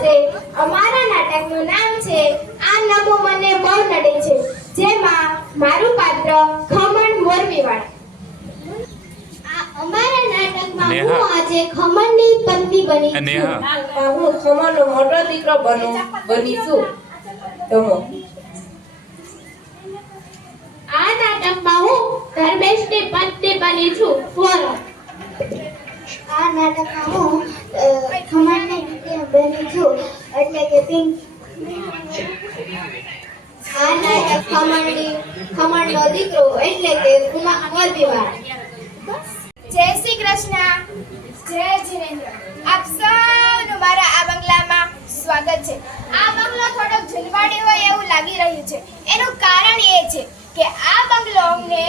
નમસ્તે. અમારા નાટકનું નામ છે આ નમો મને બહુ નડે છે, જેમાં મારું પાત્ર ખમણ મોરબીવાળા. અમારા નાટકમાં હું આજે ખમણની પત્ની બની છું. હું ખમણનો મોટો દીકરો બની છું. તમો આ નાટકમાં હું ધર્મેશની પત્ની બની છું. આ નાટકમાં હું ખમણની દીકરી બની છું, એટલે કે પિંક. આ નાટક ખમણનો દીકરો એટલે કે ઉમા મોરબીવાળા. જય શ્રી કૃષ્ણ, જય જીનેન્દ્ર. આપ સૌનું મારા આ બંગલામાં સ્વાગત છે. આ બંગલો થોડોક જૂનવાડી હોય એવું લાગી રહ્યું છે. એનું કારણ એ છે કે આ બંગલો અમને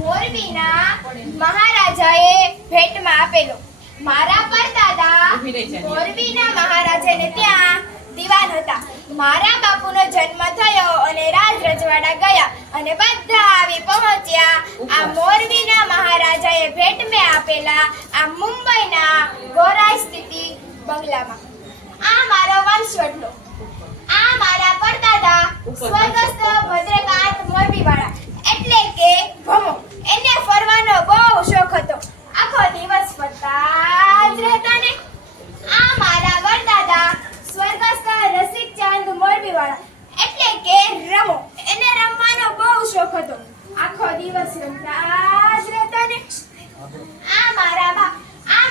મોરબીના મહારાજાએ ભેટમાં આપેલો. મારા પરદાદા મોરબીના મહારાજાને ત્યાં દીવાન હતા. મારા બાપુનો જન્મ થયો અને રાજ રજવાડા ગયા અને બધા આવી પહોંચ્યા આ મોરબીના મહારાજાએ ભેટમાં આપેલા આ મુંબઈના ગોરાઈ સ્થિતિ બંગલામાં. આ મારો વંશવટલો. આ મારા પરદાદા સ્વર્ગસ્થ ભદ્રકાંત મોરબીવાળા એટલે કે ભમો. એને ફરવાનો બહુ શોખ હતો. આખો દિવસ ફરતા જ રહેતા ને. આ મારા વરદાદા સ્વર્ગસ્થ રસિકચંદ મોરબીવાળા એટલે કે રમો. એને રમવાનો બહુ શોખ હતો. આખો દિવસ રમતા જ રહેતા ને. આ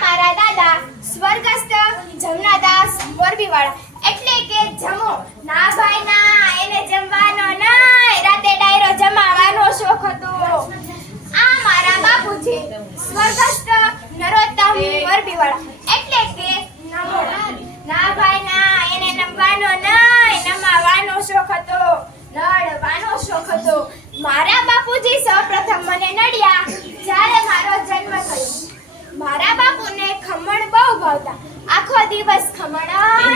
મારા દાદા સ્વર્ગસ્થ જમનાદાસ મોરબીવાળા એટલે કે જમો. ના ભાઈ ના, એને જમવાનો નહીં, રાતે ડાયરો જમાવાનો શોખ હતો. આ મારા બાપુજી સ્વર્ગસ્થ નરોત્તમ મોરબીવાળા એટલે કે નમો. ના ભાઈ ના, એને નમવાનો નહીં, નમાવાનો શોખ હતો, નડવાનો શોખ હતો. મારા બાપુજી સૌપ્રથમ મને નડ્યા જ્યારે મારો જન્મ થયો. મારા બાપુને ખમણ બહુ ભાવતા. આખો દિવસ ખમણ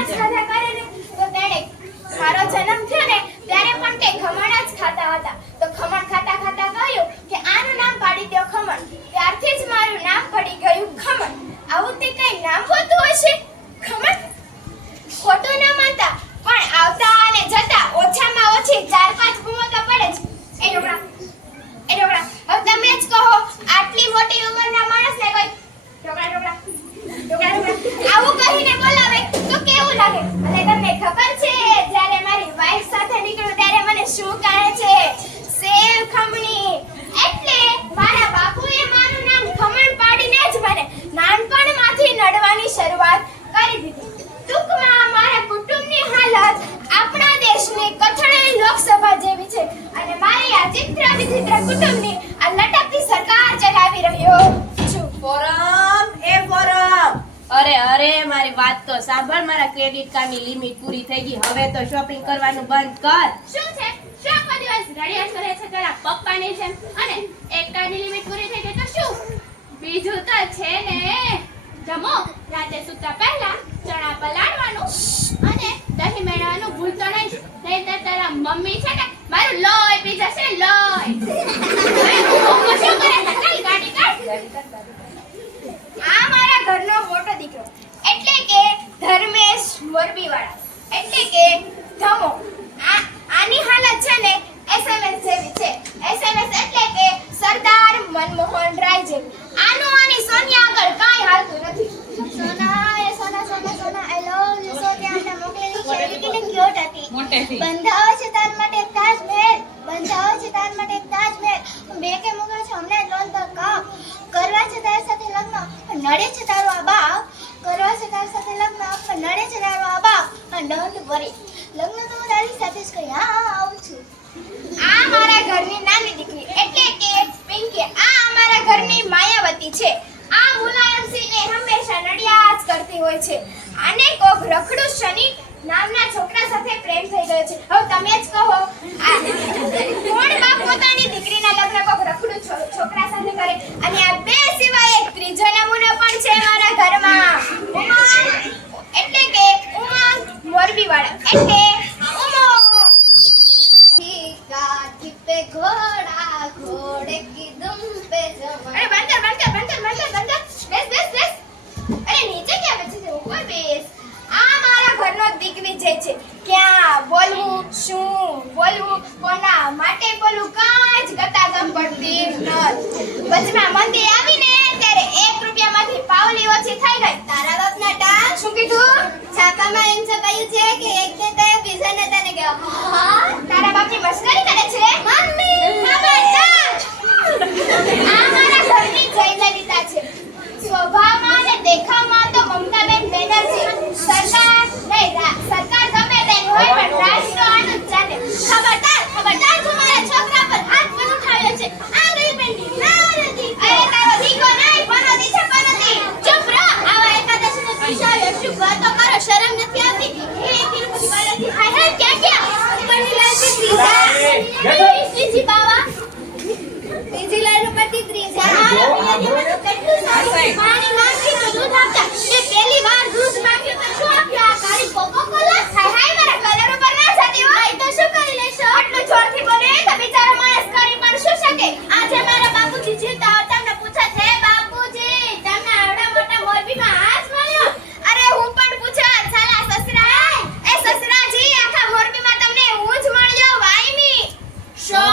જ ખાધા કરે ને. તો તેણે મારો જન્મ થયો ને ત્યારે પણ તે ખમણ જ ખાતા હતા. તો ખમણ ખાતા ખાતા કહ્યું કે આનું નામ પાડી દો ખમણ. ત્યારથી જ મારું નામ પડી ગયું ખમણ. આવું તે કઈ નામ હોતું હશે ખમણ? ખોટું ન માનતા, પણ આવતા અને જતા ઓછામાં ઓછી 4-5 બૂમો તો પડે જ. એ ઢોકળા, હવે તમે જ કહો, આટલી મોટી ઉંમરના માણસને કોઈ ઢોકળા આવું કહીને બોલાવે તો કેવું લાગે? અને તમને ખબર છે જ્યારે મારી વાઈફ સાથે નીકળું ત્યારે મને શું કહે છે? સેવ ખમણી. એટલે મારા બાપુએ મારું નામ ખમણ પાડીને જ મને નાનપણમાંથી નડવાની શરૂઆત કરી દીધી. ટૂંકમાં મારા કુટુંબની હાલત આપણા દેશની કથળી લોકસભા જેવી છે અને મારી આ ચિત્ર વિચિત્ર કુટુંબની આ લટકતી સરકાર ચલાવી રહ્યો છું. ફોરમ. અરે મારી વાત તો સાંભળ. મારા ક્રેડિટ કાર્ડની લિમિટ પૂરી થઈ ગઈ. હવે તો શોપિંગ કરવાનું બંધ કર. શું છે? આખો દિવસ રડ્યા કરે છે તારા પપ્પાની જેમ. અને એક કાર્ડની લિમિટ પૂરી થઈ ગઈ તો શું? બીજું તો છે ને, જમો. રાતે સૂતા પહેલા ચણા પલાળવાનું અને દહીં મેળવવાનું ભૂલતો નહીં. નહીંતર તારા મમ્મી છે ને મારું લોહી પી જશે, લોહી. શું કરે છે? કઈ ગાડી કાઢ. આ મારા ઘરનો મોટો દીકરો એટલે કે ધર્મેશ મોરબીવાળા એટલે કે ધમો. આની હાલત છે ને SMS જેવી છે. SMS એટલે કે સરદાર મનમોહન રાય જેવી. આની સોનિયા આગળ કાંઈ હાલતું નથી. સોના આઈ લવ યુ સોનિયા મોકલેલી છે કે ક્યુટ હતી. બંધાવો છે તાર માટે તાજમહેલ. બે કે મુગા છે હમણાં લોન પર કાપ. કરવા છે તાર સાથે લગ્ન, નડે છે તારો આ બાપ. કરવા છે તાર સાથે લગ્ન, નડે છે તારો આ બાપ. ડોન્ટ વરી, લગ્ન તો હું તારી સાથે જ કરી. હા આવું છું. આ મારા ઘરની નાની દીકરી એટલે કે પિંકી. આ અમારા ઘરની માયાવતી છે. આ મુલાયમસિંહને હંમેશા નડિયા જ કરતી હોય છે. આને કોક રખડું શનિ નામના છોકરા સાથે પ્રેમ થઈ ગયો છે. હવે તમે જ કહો, કોણ બાપ પોતાની દીકરીના લગ્ન કોક રખડું છોકરા સાથે કરે? અને આ બે સિવાય એક ત્રીજો નમૂનો પણ છે મારા ઘરમાં. ઉમંગ એટલે કે ઉમંગ મોરબીવાળા એટલે ઉમો. गाड़ी पे घोड़ा घोड़े की दुम पे जवान. अरे बंदर बेस. अरे नीचे क्या बच्चे से ऊपर बेस. આ મારા ઘરનો દીકરો જાય છે. ક્યાં બોલવું, શું બોલવું, કોના માટે બોલવું, કાંઈ જ ગતાગમ પડતી નથી. વચમાં મંદી આવીને ત્યારે 1 રૂપિયામાંથી પાવલી ઓછી થઈ ગઈ. તારા બાપના ટાણ શું કીધું? છાપામાં એમ છપાયું છે કે એક ને તે બીજાને તને કે તારા બાપની મસ્કરી કરે છે. મમ્મી ખબરદાર. આ મારા ઘરની જયલલિતા છે. સ્વભાવમાં અને દેખાવમાં તો મમતાબેન બેનર્જી. સરકાર ગમે તેની હોય પણ રાજ તો આનું જ ચાલે. ખબરદાર ખબરદાર તું મારા છોકરા પર હાથ પણ ઉઠાવ્યો છે. આ ગઈ બેનની નારદી. અરે તારો દીકો નહીં પનોતી છે પનોતી. ચૂપ રહો. આવા એકાદશીનો ત્રિશાળ શું વાતો કરો, શરમ નથી આવતી? હે તિરુપતિ બાલાજી હાય હાય ક્યાં ક્યાં બની લાલજી ત્રીજા શ્રીજી બાવા ત્રીજી લાઈન ઉપરથી ત્રીજા કેટલું સારું પાણી નાખી તો દૂધ આપતા. તે પહેલી વાર દૂધ નાખ્યું તો શું આપ્યા? કાળી કોકો કોલા. હાય હાય મારા કલર ઉપર ના જતી હોય તો શું કરી લેશો? આટલું જોરથી બોલે તો બિચારો માણસ કરી પણ શું શકે? આજે મારા બાપુજી જીવતા હતા. તમને પૂછે છે બાપુજી તમને આવડા મોટા મોરબીમાં હાથ મળ્યો? અરે હું પણ પૂછા સાલા સસરા. એ સસરાજી આખા મોરબીમાં તમને હું જ મળ્યો વાયમી. શો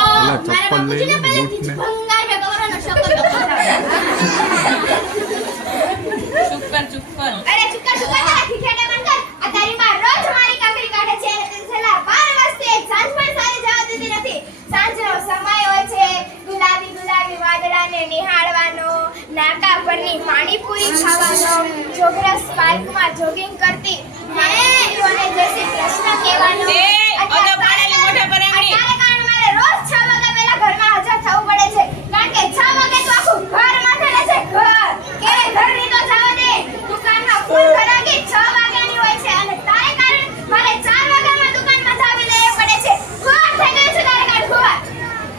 મારા બાપુજીને પહેલેથી જ ભંગાર મે ગૌરવનો શોખ હતો. ચૂપ કર અરે ચૂપ કર તારા ખીખેડા બંધ કર. આ તારી માં રોજ મારી કાકરી કાઢે છે અને તને છેલ્લા 12 વર્ષથી એક સાંજ પણ સારી જવા દીધી નથી. સાંજનો સમય હોય છે ગુલાબી ગુલાબી વાદળાને નિહાળવાનો, નાકા પરની પાણીપુરી ખાવાનો, જોગરસ પાર્કમાં જોગિંગ કરતી અને જય શ્રી કૃષ્ણ કહેવાનો. ઓદો પાડેલી મોઢે પર એમની. તારે કારણે મારે રોજ 6 વાગ્યા પહેલા ઘરમાં હાજર થવું પડે છે. કારણ કે 6 વાગે તો આખું ઘર માથે રહે છે. ઘર કેરે ઘરની તો જવા દે. દુકાનમાં ફૂલ ઘરાકી 6 વાગ્યાની હોય છે અને તારે કારણે મારે 4 વાગ્યામાં દુકાનમાં જાવી લેવું પડે છે. ખોર થઈ ગયું છે તારે કારણે ખોર.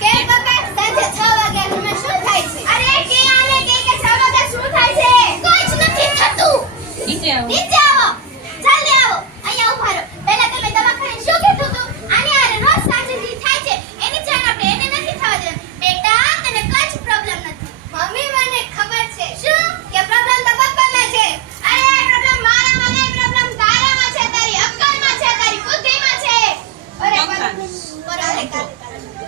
કે તો કે સાંજે 6 વાગ્યા તમે શું થાય છે? અરે કે આને કે 6 વાગ્યા શું થાય છે? કોઈ જ નથી થતું. નીચે આવો. નીચે આવો. જલ્દી આવો. અહીંયા ઉભા રહો. પહેલા તમે દવાખાને શું કીધું તું? આને આરે રોજ સાંજે જે થાય છે એની જાણ આપણે એને નથી થવા દેવાની. બેટા તને કઈ જ પ્રોબ્લેમ નથી. મમ્મી મને ખબર છે. શું? કે પ્રોબ્લેમ તો પપ્પામાં છે. અરે પ્રોબ્લેમ મારામાં નહીં, પ્રોબ્લેમ તારામાં છે, તારી અક્કલમાં છે, તારી બુદ્ધિમાં છે. અરે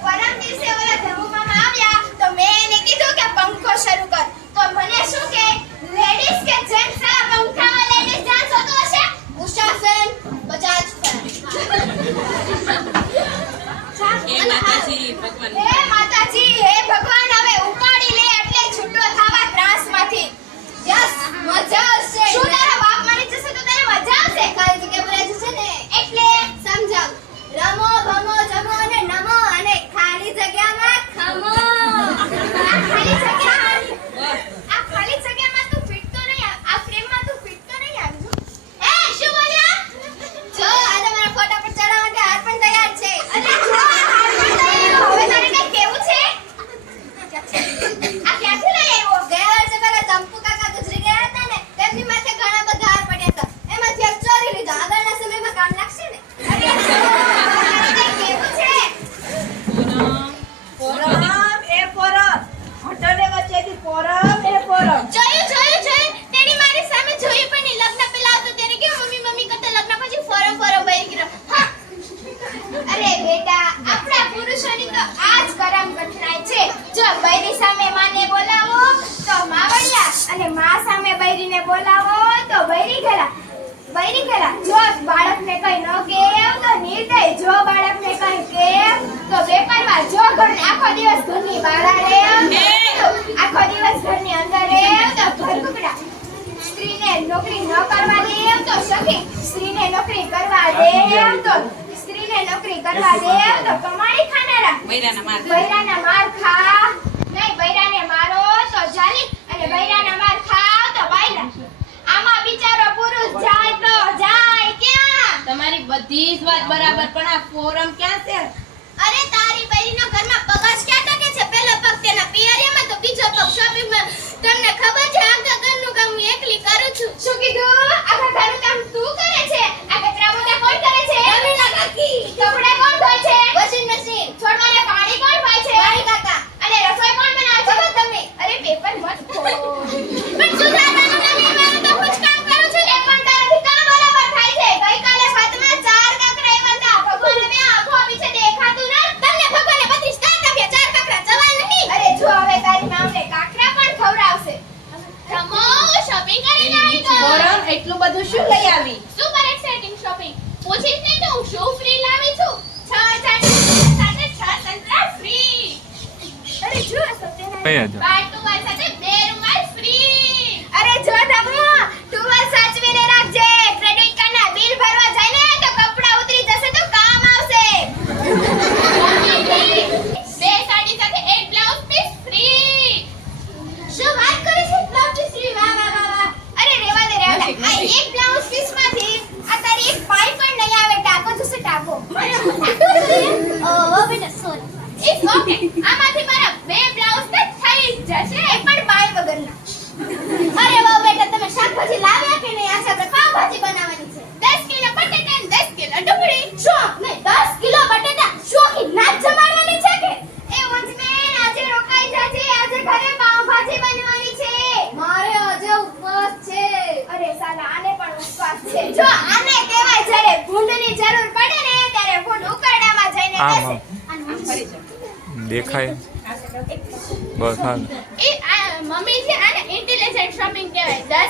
પરમ દિવસે ઓલા ધમુ મામા આવ્યા તો મેં એને કીધું કે પંખો શરૂ કર. તો મને શું કે લેડીઝ કે જેન્ટ્સ આ પંખામાં લેડીઝ ડાન્સ હોતો હશે? Usha fan, Bajaj fan. હે માતાજી ભગવાન. હે માતાજી, હે ભગવાન હવે ઉપાડી લે એટલે છૂટો થાવા ત્રાસમાંથી. યસ મજા આવશે. શું તારા બાપ મારી જશે તો તને મજા આવશે? ખાલી જગ્યા ભરાઈ જશે ને એટલે સમજાવ. રમો ભમો જમો અને નમો અને ખાલી જગ્યામાં ખમો. આ ખાલી જગ્યામાં તું ફિટ તો નહીં આ ફ્રેમમાં તું ફિટ તો નહીં આવી. એ શું બોલ્યા? જો આજે મારા ફોટા પર ચડાવવા માટે હાર પણ તૈયાર છે. અને જો આ હાર પણ તૈયાર. હવે તારે કઈ કેવું છે? આ ક્યાંથી લઈ આવ્યો? ગયા વર્ષે પેલા ચંપુ કાકા ગુજરી ગયા હતા ને તેમની માથે ઘણા બધા હાર પડ્યા હતા. એમાંથી એક ચોરી લીધો. આગળના સમયમાં કામ લાગશે ને. અરે તારે કઈ કેવું છે? જોયું. તેની મારી સામે જોયું પણ નહીં. લગ્ન પહેલા આવતો તેને કે મમ્મી કરતા લગ્ન પછી ફોરમ બરી ગયો. હા. અરે બેટા આપણા પુરુષોની તો આ જ કરમ કઠણાઈ છે. જો બૈરી સામે માને બોલાવો તો માવડિયા અને માં સામે બૈરીને બોલાવો તો બૈરી ગલા. જો બાળકને કઈ ન કેવ તો નિર્દય. જો બાળકને કઈ કેવ તો બેપરવા. જો ઘરને આખો દિવસ ઘરની બહાર રહે, આખો દિવસ ઘરની અંદર રહે તો ઘર કુકડા. સ્ત્રીને નોકરી ન કરવા દેવ તો સખી. સ્ત્રીને નોકરી કરવા દેવ તો કમાણી ખાનારા. બૈરાના માર ખા નહીં, બૈરાને મારો તો જાલી અને બૈરાના માર ખાવ તો બાયલા. આમાં બિચારો પુરુષ જાય તો જાય ક્યાં? તમારી બધી જ વાત બરાબર પણ આ ફોરમ ક્યાં છે? અરે તારી બૈરીનો ઘરમાં પગાસ ક્યાં ટકે છે? પહેલો પગ તેના પિયરિયામાં તો બીજો પગ શોપિંગમાં. તમને ખબર છે આખા ઘરનું કામ હું એકલી કરું છું. શું કીધું? આખા ઘરનું કામ તું કરે છે? આ કચરા પોતા કોણ કરે છે? રમીલા કાકી. કપડા કોણ ધોય છે? Washing machine. છોડવાને પાણી કોણ પાય છે? મારી કાકા. અને રસોઈ કોણ બનાવે છે? તમે. અરે પેપર મત ખોલ. પણ સુધારવાનું નહીં, મારું તો કુછ કામ કરું છું ને પણ તારાથી કામ બરાબર થાય છે. ગઈકાલે ભાતમાં 4 પૂછીશ નહીં તો હું શું ફ્રી લાવી છું 6 સાથે 6 સંતરા ફ્રી અરે જો આ સત્યનારાયણ કઈ હતા? બાટુવાલ સાથે 2 રૂમાલ ફ્રી અરે જો ધમુ ટુવાલ સાચવીને રાખજે ક્રેડિટ કાર્ડના બિલ ભરવા જાય ને તો કપડા ઉતરી જશે તો કામ આવશે 2 સાડી સાથે 1 બ્લાઉઝ પીસ ફ્રી શું વાત કરે છે બ્લાઉઝ પીસ ફ્રી વાહ વાહ વાહ વાહ અરે રેવા દે આ એક બ્લાઉઝ પીસ માંથી આ તારી એક પાઈ પણ નહીં આવે ટાકો જશે ટાકો ઓ બેટા સોરી ઇટ્સ ઓકે આમાંથી મારા 2 બ્લાઉઝ તો થઈ જ જશે એક પણ પાઈ વગરના અરે વાહ બેટા તમે શાકભાજી લાવ્યા કે નહીં આજે આપણે પાવભાજી બનાવવાની છે 10 કિલો બટાટા અને 10 કિલો ડુંગળી શું નહીં 10 કિલો બટાટા શું કે નાચ જમાડવાની છે કે એ વોચમેન આજે રોકાઈ જાજે આજે ઘરે પાવભાજી બનવાની છે મારે આજે ઉપવાસ છે અરે સાલા આને પણ ઉપવાસ છે જો આને કહેવાય જ્યારે ભૂંડની જરૂર પડે ને ત્યારે ભૂંડ ઉકરડામાં જઈને આમ, બેસે આમ. આને દેખાય બસ હાલ. એ મમ્મી છે આને ઇન્ટેલિજન્ટ શોપિંગ કહેવાય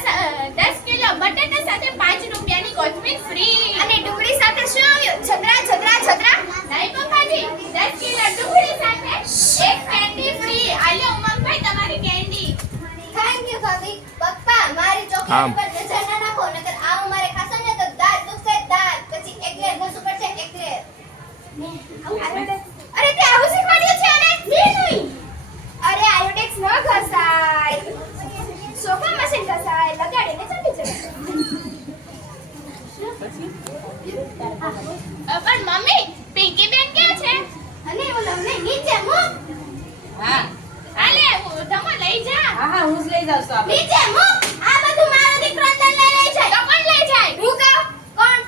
10 કિલો બટાટા સાથે 5 રૂપિયાની કોથમીર ફ્રી અને ડુંગળી સાથે શું આવ્યું છત્રા છત્રા છત્રા નહીં પપ્પાજી 10 કિલો ડુંગળી સાથે એક કેન્ડી ફ્રી આલ્યો ઉમંગભાઈ તમારી કેન્ડી થેન્ક યુ ભાભી પપ્પા મારી આમ. ચોકલેટ પર નજર ના નાખો નકર આવું મારે ખાશો ને તો દાંત દુખશે દાંત પછી એકલેર ઘસવું પડશે એકલેર અરે તે આવું શીખવાડ્યું છે આને નહીં અરે આયોડેક્સ ન ઘસાય સોફા મશીન ઘસાય લગાડીને ચડી જાય પણ મમ્મી પિંકી બેન ક્યાં છે અને ઓલો અમને નીચે મૂક હા આલે ધમો લઈ જા હા હા હું જ લઈ જાઉં છું આપણે નીચે મૂક આ બધું મારો દીકરો અંદર લઈ જાય તો કોણ લઈ જાય હું કહું કોણ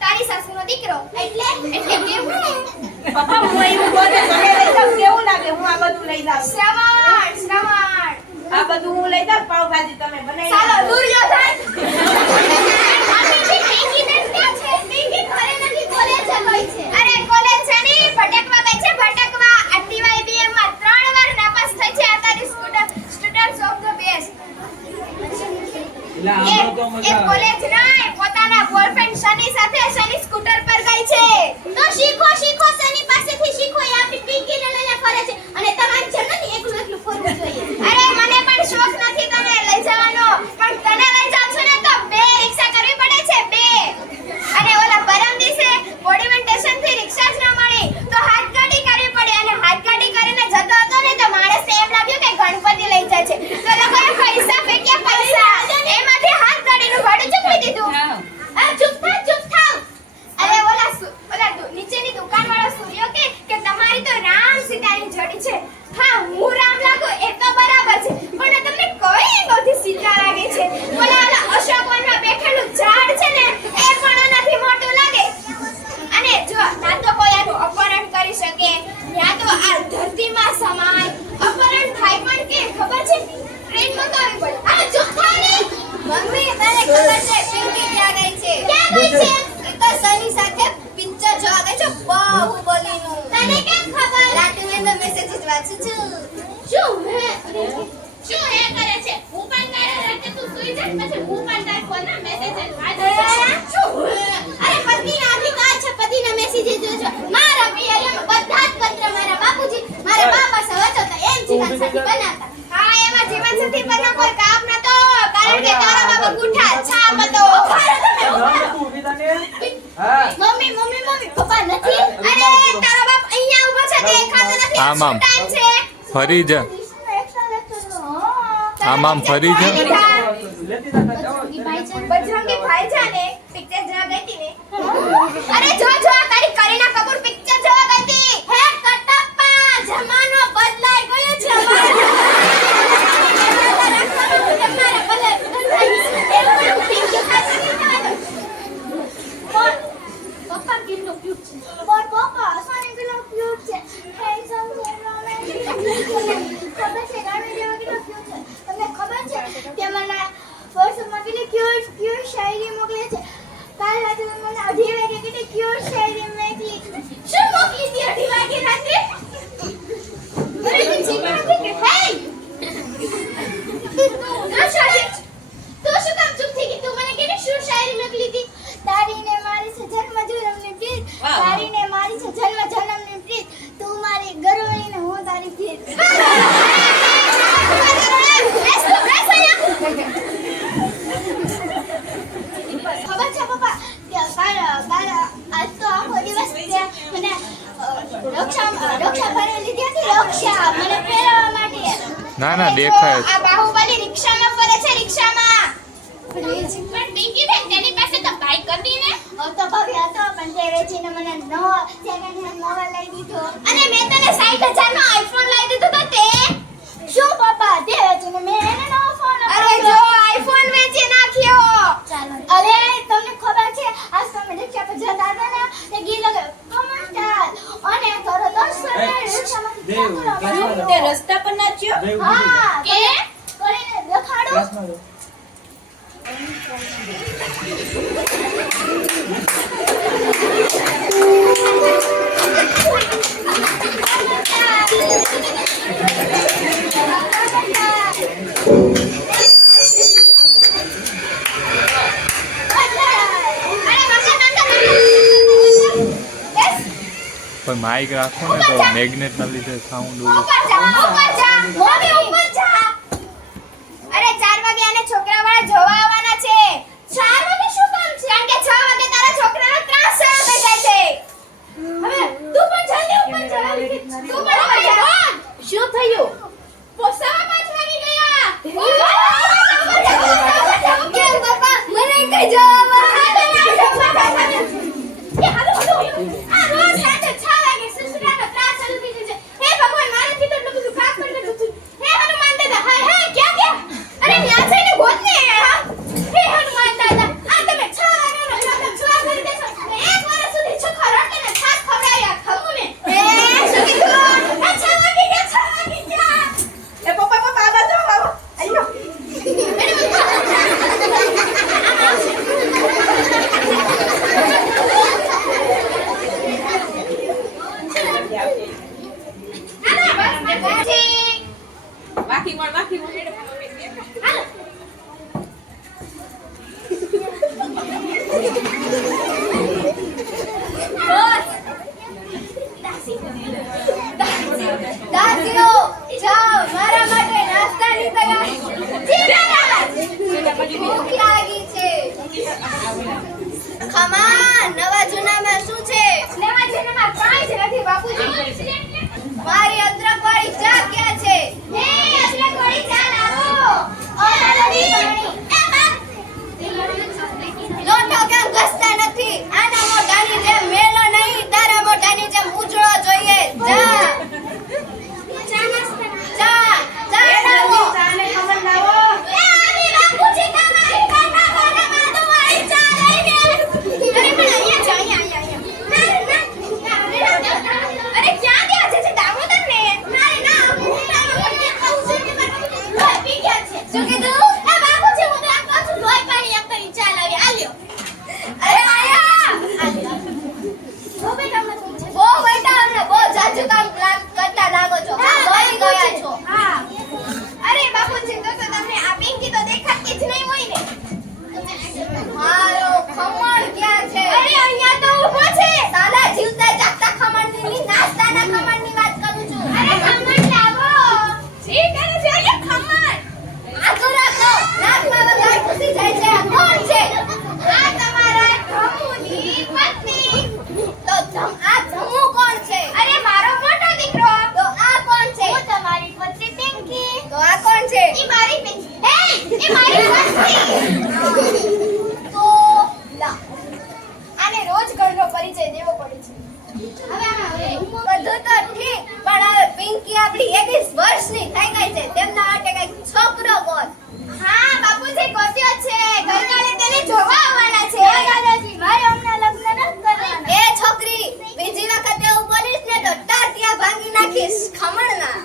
તારી સાસુનો દીકરો એટલે કે હું પપ્પા હું એવું બોલે તમે લઈ જાવ કેવું લાગે હું આ બધું લઈ જાઉં શ્રવણ શ્રવણ આ બધું હું લઈ જાઉં પાવભાજી તમે બનાવી ચાલો આપો. દુર્યોધન મમ્મીજી પિંકી બેન ક્યાં છે પિંકી ઘરે નથી કોલેજ ગઈ છે અરે કોલેજ છે ની ભટકવા ગઈ છે ભટકવા આટલી વાર બીએમ માં 3 વાર નાપાસ થઈ છે આ તારી students of the best A college નહીં પોતાના બોયફ્રેન્ડ શની સાથે શની સ્કૂટર પર ગઈ છે તો શીખો શીખો શની પાસેથી શીખો એ આપણી પિંકીને લઈને ફરે છે અને તમારી જેમ નથી એકલું એકલું ફરવું જોઈએ અરે મને પણ શોખ નથી તને લઈ જવાનો પણ તને લઈ જાવ છું ને તો 2 રિક્ષા કરવી પડે છે 2 અને ઓલા પરમ દિવસે મોડિમેન્ટેશન થી રિક્ષા જ ન મળી તો હાથગાડી કરવી પડી અને હાથગાડી કરીને જતો હતો ને તો માણસને એમ લાગ્યું કે ગણપતિ લઈ જાય છે તો લોકોએ પૈસા ફેંક્યા પૈસા એમાંથી હાથગાડીનું ભાડું ચૂકવી દીધું આ ચૂપ થાવ અરે ઓલા નીચેની દુકાનવાળો સૂર્યો કે તમારી તો રામ સીતાની જોડી છે હા હું રામ લાગુ એ તો બરાબર છે પણ તમને કઈ એંગલથી સીતા લાગે છે ઓલા અશોકવનમાં બેઠેલું ઝાડ છે ને એ પણ આનાથી મોટું લાગે અને જો ના તો કોઈ આનું અપહરણ કરી શકે ના તો આ ધરતીમાં સમાય અપહરણ થાય પણ કે ખબર છે ટ્રેનમાં તો આવી પડે આ ચૂપ થાવ ને મમ્મી તને ખબર છે પિંકી ક્યાં ગઈ છે ક્યાં ગઈ છે એ તો સની સાથે પિક્ચર જોવા ગઈ છે બાહુબલીનું તને કેમ ખબર રાતે મેં તો મેસેજ જ વાંચું છું શું હે કરે છે હું પણ કાલે રાતે તું સુઈ જા પછી હું પણ તાર ફોનમાં મેસેજ જ વાંચું છું અરે પતિના અધિકાર છે પતિના મેસેજ જોજો મારા પિયરમાં બધા જ પત્ર મારા બાપુજી મારા બા પાસે વાંચતા એમ જીવનસાથી બનાવતા હા એમાં જીવનસાથી બનવા કોઈ કામ નતો કારણ કે તારા બાબા ગુઠા છાપ હતો મમ્મી પપ્પા નથી અરે તારો બાપ અહીંયા ઊભો છે દેખાતો નથી આમ, આમ. ટાઈમ છે ફરી જા આમ ફરી જા બજરંગી ભાઈજાને પિક્ચર જોવા ગઈ હતી ને અરે જો આ તારી કરીના કપૂર પિક્ચર જોવા ગઈ હતી હે કટપ્પા જમાનો બદલાઈ ગયો છે પપ્પા કેટલો ક્યુટ છે પર પપ્પા સોની કેટલો ક્યુટ છે હેન્ડસમ છે રોમેન્ટિક ખબર છે ગાડી જેવો કેટલો ક્યુટ છે તમને ખબર છે કે મને વોટ્સએપમાં કેટલી ક્યુટ શાયરી મોકલે છે કાલ રાતે મને 2:30 વાગે કેટલી ક્યુટ શાયરી મોકલી શું મોકલી હતી 2:30 વાગે રાતે અરે તું ચીકતી કે હે તું શું કામ ચૂપ થઈ ગઈ તું મને કેટલી શું શાયરી મોકલી હતી તારી ને મારી છે જન્મ રક્ષા ભરેલી લીધી હતી રક્ષા મને ફેરવવા માટે. ના ના દેખાય આ બાહુબલી રિક્ષામાં ફરે છે રિક્ષામાં. પણ પિંકી બેન તેની પાસે તો બાઈક હતી ને. તો ભાભી હતો પણ તે વેચીને મને નવો સેકન્ડ હેન્ડ મોબાઈલ લઈ દીધો. અને મેં તને 60,000 નો આઈફોન લઈ દીધો તો તે શું પપ્પા તે વેચીને મેં એને નવો ફોન આપ્યો. અરે જો આઈફોન વેચી નાખ્યો. અરે તમને ખબર છે આજ તમે રિક્ષા પર જતા હતા ને તે ગીત લગાવ્યું કમરદાર અને તરત જ રિક્ષામાંથી તે રસ્તા પર નાચ્યો. હા કે કરીને દેખાડો. પણ માઇક રાખો ને તો મેગ્નેટ ના લીધે સાઉન્ડ ઉપર જા મોમી ઉપર જા. અરે 4 વાગે આને છોકરાવાળા જોવા આવવાના છે. 4 વાગે શું કામ છે? કારણ કે 6 વાગે તારા છોકરાનો ત્રાસ શરૂ થઈ જાય છે. હવે તું પણ જલ્દી ઉપર જા. તું પણ ઉપર જા. શું થયું? 5 વાગી ગયા. કેમ બાપા મને કઈ જવાબ એ હાલો આ રોજ સાંજે 6 વાગે સસુરાનો ત્રાસ શરૂ થઈ જાય છે. હે ભગવાન મારાથી તો એટલું બધું કામ કરી દીધું. હે હનુમાન દાદા હાય હે ક્યાં અરે ન્યા જઈને ગોત ને. હે હનુમાન દાદા આ તમે 6 વાગ્યાનો પ્રોગ્રામ જોવા કરી દેશો અને 1 વર્ષ સુધી ચોખા રોટલીને છાશ ખવડાવ્યા ખમુને. એ શું કીધું? આ 6 વાગી ગયા. એ પપ્પા પપ્પા આ બાજુ આવો. આયો. વાકી વણ હાલો. દાસીઓ જાઓ મારા માટે નાસ્તાની તૈયારી. ભૂખ લાગી છે. ખમા નવા જૂનામાં શું છે? નવા જૂનામાં કાંઈ જ નથી બાપુજી. મારી અદરક વાળી ચા ક્યાં છે? હે અદરક વાળી ચા લાવો. લોટો કેમ ઘસતા નથી? આના મોઢાની જેમ મેલો નહીં, તારા મોઢાની જેમ ઉજળો જોઈએ. ચા લાવો. એ આની બાપુજી તમારી કાકા બોલે માધુ વાળી ચા લઈને. અરે પણ અહીંયા છે, અહીંયા. અરે ક્યાં ગયા છે દામોદર ને? ના હું તારો ખાઉં છું કે લોહી પી ગયા છે. શું કીધું? એ બાપુજી હું તો આ પાછું લોહી પાણી એક કરી ચા લાવી આલ્યો. અરે આયા ઓ બેટા મત ઓ બેટા અમને બહુ જાજુ કામ કરતા લાગો છો. લોહી ગયા છો. હા અરે બાપુજી તો તમને આ પિંકી તો દેખાતી જ નહીં હોય ને. મારો ખમણ ક્યાં છે? અરે અહીંયા તો ઊભો છે. સાલા જીવતા જાગતા ખમણની ની નાસ્તાના ખમણની વાત કરું છું. અરે ખમણ લાવો. જી કરે છે અહીંયા ખમણ. આ તો રાખો. નાકમાં વગાડ ખુશી જાય છે. આ કોણ છે? આ તમારા ધમુની પત્ની. તો આ ધમુ કોણ છે? અરે મારો મોટો દીકરો. તો આ કોણ છે? હું તમારી પત્ની પિંકી. તો આ કોણ છે? ઈ મારી પિંકી. હે ઈ મારી પત્ની. તો લા આને રોજ ઘરનો પરિચય દેવો પડે છે. હવે બધું તો ઠીક પણ હવે પિંકી આપણી 21 વર્ષની થઈ ગઈ છે. તેમના માટે કઈક છોકરો ગોત. હા બાપુજી ગોત્યો છે. ગઈકાલે તેને જોવા આવવાના છે. દાદાજી મારે હમણાં લગ્ન ન કરવાના. એ છોકરી બીજી વખત એવું બોલીશ ને તો ટાટિયા ભાંગી નાખીશ ખમણના.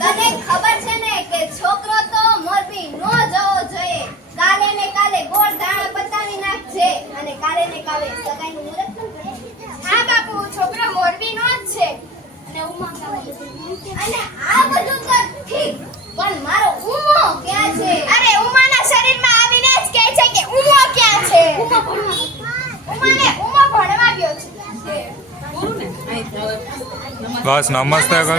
તને ખબર છે ને કે છોકરો તો મોરબી નો જવો જોઈએ. કાલે ને કાલે ગોળ દાણા પતાવી નાખજે અને કાલે ને કાલે સગાઈનું મુહૂર્ત પણ કરે. હા બાપુ છોકરો મોરબી નો જ છે. અને આ બધું તો ઠીક પણ મારો ઉમો ક્યાં છે? અરે ઉમાના શરીરમાં આવીને જ કહે છે કે ઉમો ક્યાં છે? ઉમો ભણવા ગયો છે. બસ નમસ્તે કરો.